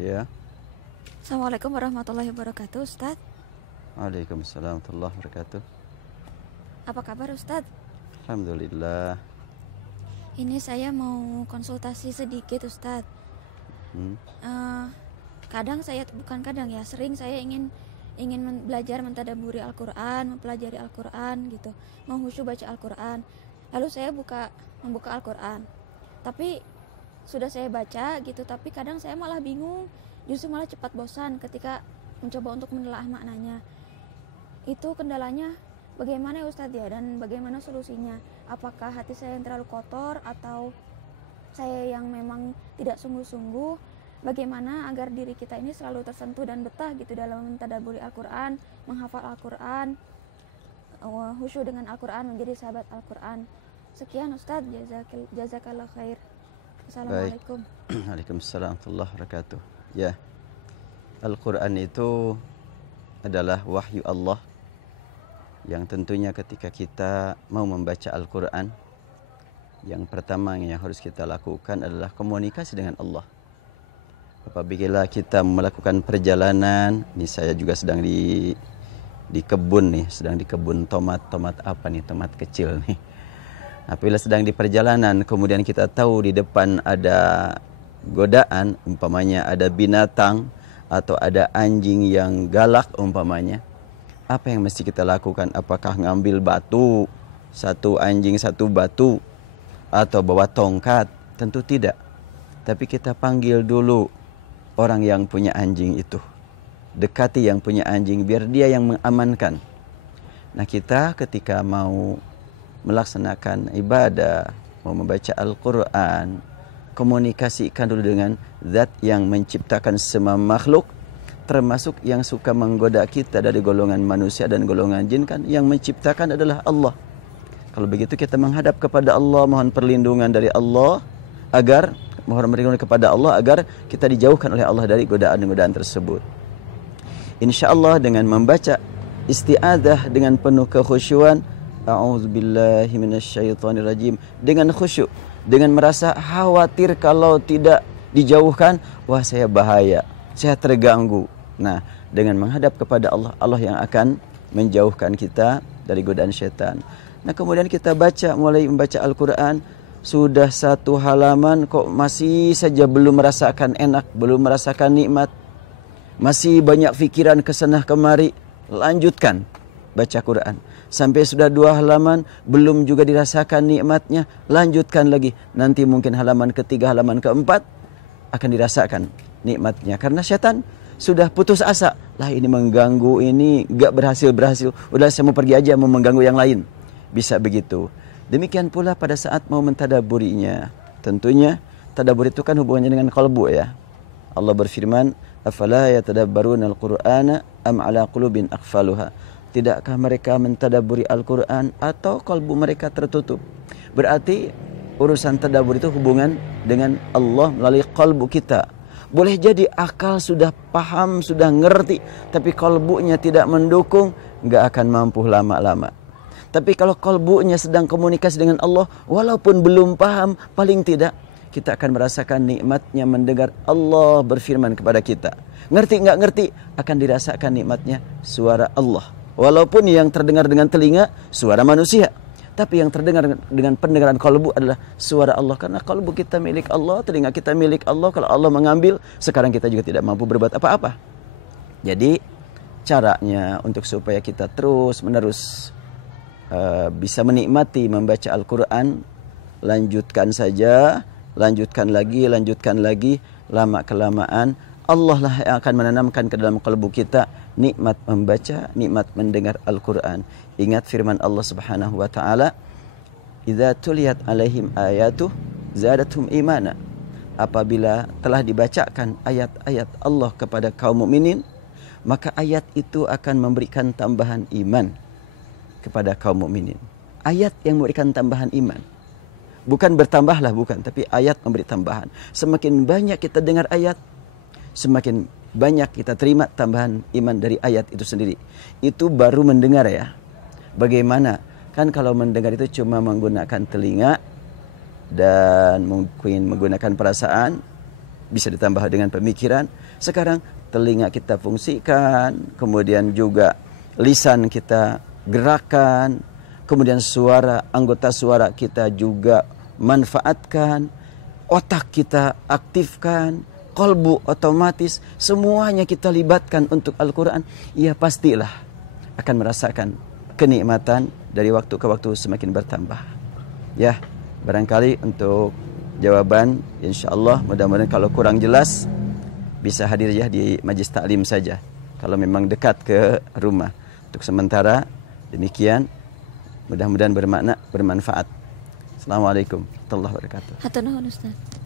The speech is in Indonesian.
Ya. Assalamualaikum warahmatullahi wabarakatuh, Ustadz. Waalaikumsalam warahmatullahi wabarakatuh. Apa kabar, Ustadz? Alhamdulillah. Ini saya mau konsultasi sedikit, Ustadz. Sering saya ingin belajar mentadaburi Al-Quran, mempelajari Al-Quran gitu, mau khusyuk baca Al-Quran. Lalu saya membuka Al-Quran, tapi sudah saya baca gitu, tapi kadang saya malah bingung, justru malah cepat bosan ketika mencoba untuk menelaah maknanya. Itu kendalanya bagaimana ya Ustadz ya, dan bagaimana solusinya? Apakah hati saya yang terlalu kotor atau saya yang memang tidak sungguh-sungguh? Bagaimana agar diri kita ini selalu tersentuh dan betah gitu dalam mentadaburi Al-Quran, menghafal Al-Quran, khusyuk dengan Al-Quran, menjadi sahabat Al-Quran. Sekian Ustadz, jazakallah khair. Assalamualaikum. Waalaikumsalam warahmatullahi wabarakatuh. Ya. Al-Quran itu adalah wahyu Allah yang tentunya ketika kita mau membaca Al-Quran, yang pertama yang harus kita lakukan adalah komunikasi dengan Allah. Apabila kita melakukan perjalanan, ini saya juga sedang di kebun nih, sedang di kebun tomat apa nih, tomat kecil nih. Apabila sedang di perjalanan, kemudian kita tahu di depan ada godaan, umpamanya ada binatang atau ada anjing yang galak umpamanya, apa yang mesti kita lakukan? Apakah ngambil batu, satu anjing satu batu, atau bawa tongkat? Tentu tidak. Tapi kita panggil dulu orang yang punya anjing itu. Dekati yang punya anjing biar dia yang mengamankan. Nah, kita ketika mau melaksanakan ibadah, mau membaca Al-Quran, komunikasikan dulu dengan zat yang menciptakan semua makhluk, termasuk yang suka menggoda kita dari golongan manusia dan golongan jin, kan yang menciptakan adalah Allah. Kalau begitu kita menghadap kepada Allah, mohon perlindungan dari Allah, agar mohon perlindungan kepada Allah agar kita dijauhkan oleh Allah dari godaan-godaan tersebut. InsyaAllah dengan membaca isti'adzah dengan penuh kekhusyuan, a'udzubillahi minasyaitonirrajim, dengan khusyuk, dengan merasa khawatir kalau tidak dijauhkan, wah saya bahaya, saya terganggu. Nah, dengan menghadap kepada Allah, Allah yang akan menjauhkan kita dari godaan syaitan. Nah, kemudian kita mulai membaca Al-Quran, sudah satu halaman kok masih saja belum merasakan enak, belum merasakan nikmat, masih banyak pikiran kesana kemari, lanjutkan baca Quran. Sampai sudah 2 halaman belum juga dirasakan nikmatnya, lanjutkan lagi. Nanti mungkin halaman ketiga, halaman keempat akan dirasakan nikmatnya. Karena syaitan sudah putus asa. Lah ini mengganggu, ini gak berhasil. Udah saya mau pergi aja, mau mengganggu yang lain. Bisa begitu. Demikian pula pada saat mau mentadaburinya. Tentunya tadabbur itu kan hubungannya dengan qalbu ya. Allah berfirman, "Afala yatadabbaruna al-Qur'ana am ala qulubin aqfaluha?" Tidakkah mereka mentadaburi Al-Quran atau kalbu mereka tertutup? Berarti urusan tadabbur itu hubungan dengan Allah melalui kalbu kita. Boleh jadi akal sudah paham, sudah ngerti, tapi kalbunya tidak mendukung, nggak akan mampu lama-lama. Tapi kalau kalbunya sedang komunikasi dengan Allah, walaupun belum paham, paling tidak kita akan merasakan nikmatnya mendengar Allah berfirman kepada kita. Ngerti nggak ngerti, akan dirasakan nikmatnya suara Allah. Walaupun yang terdengar dengan telinga suara manusia, tapi yang terdengar dengan pendengaran kalbu adalah suara Allah. Karena kalbu kita milik Allah, telinga kita milik Allah. Kalau Allah mengambil, sekarang kita juga tidak mampu berbuat apa-apa. Jadi caranya untuk supaya kita terus-menerus bisa menikmati membaca Al-Quran, lanjutkan saja, lanjutkan lagi, lama-kelamaan Allah lah yang akan menanamkan ke dalam kalbu kita nikmat membaca, nikmat mendengar Al-Quran. Ingat firman Allah Subhanahu wa taala, "Idza tuliyat alaihim ayatuh zadatuhum imana." Apabila telah dibacakan ayat-ayat Allah kepada kaum mukminin, maka ayat itu akan memberikan tambahan iman kepada kaum mukminin. Ayat yang memberikan tambahan iman. Bukan bertambahlah, bukan, tapi ayat memberi tambahan. Semakin banyak kita dengar ayat, semakin banyak kita terima tambahan iman dari ayat itu sendiri. Itu baru mendengar ya. Bagaimana? Kan kalau mendengar itu cuma menggunakan telinga dan mungkin menggunakan perasaan. bisa ditambah dengan pemikiran. Sekarang telinga kita fungsikan, kemudian juga lisan kita gerakan, kemudian suara, anggota suara kita juga manfaatkan, otak kita aktifkan, kolbu otomatis, semuanya kita libatkan untuk Al-Quran. Ya pastilah akan merasakan kenikmatan dari waktu ke waktu semakin bertambah. Ya, barangkali untuk jawaban, insya Allah mudah-mudahan kalau kurang jelas bisa hadir ya di majlis taklim saja kalau memang dekat ke rumah. Untuk sementara demikian, mudah-mudahan bermakna, bermanfaat. Assalamualaikum warahmatullahi wabarakatuh. Hatur nuhun Ustaz.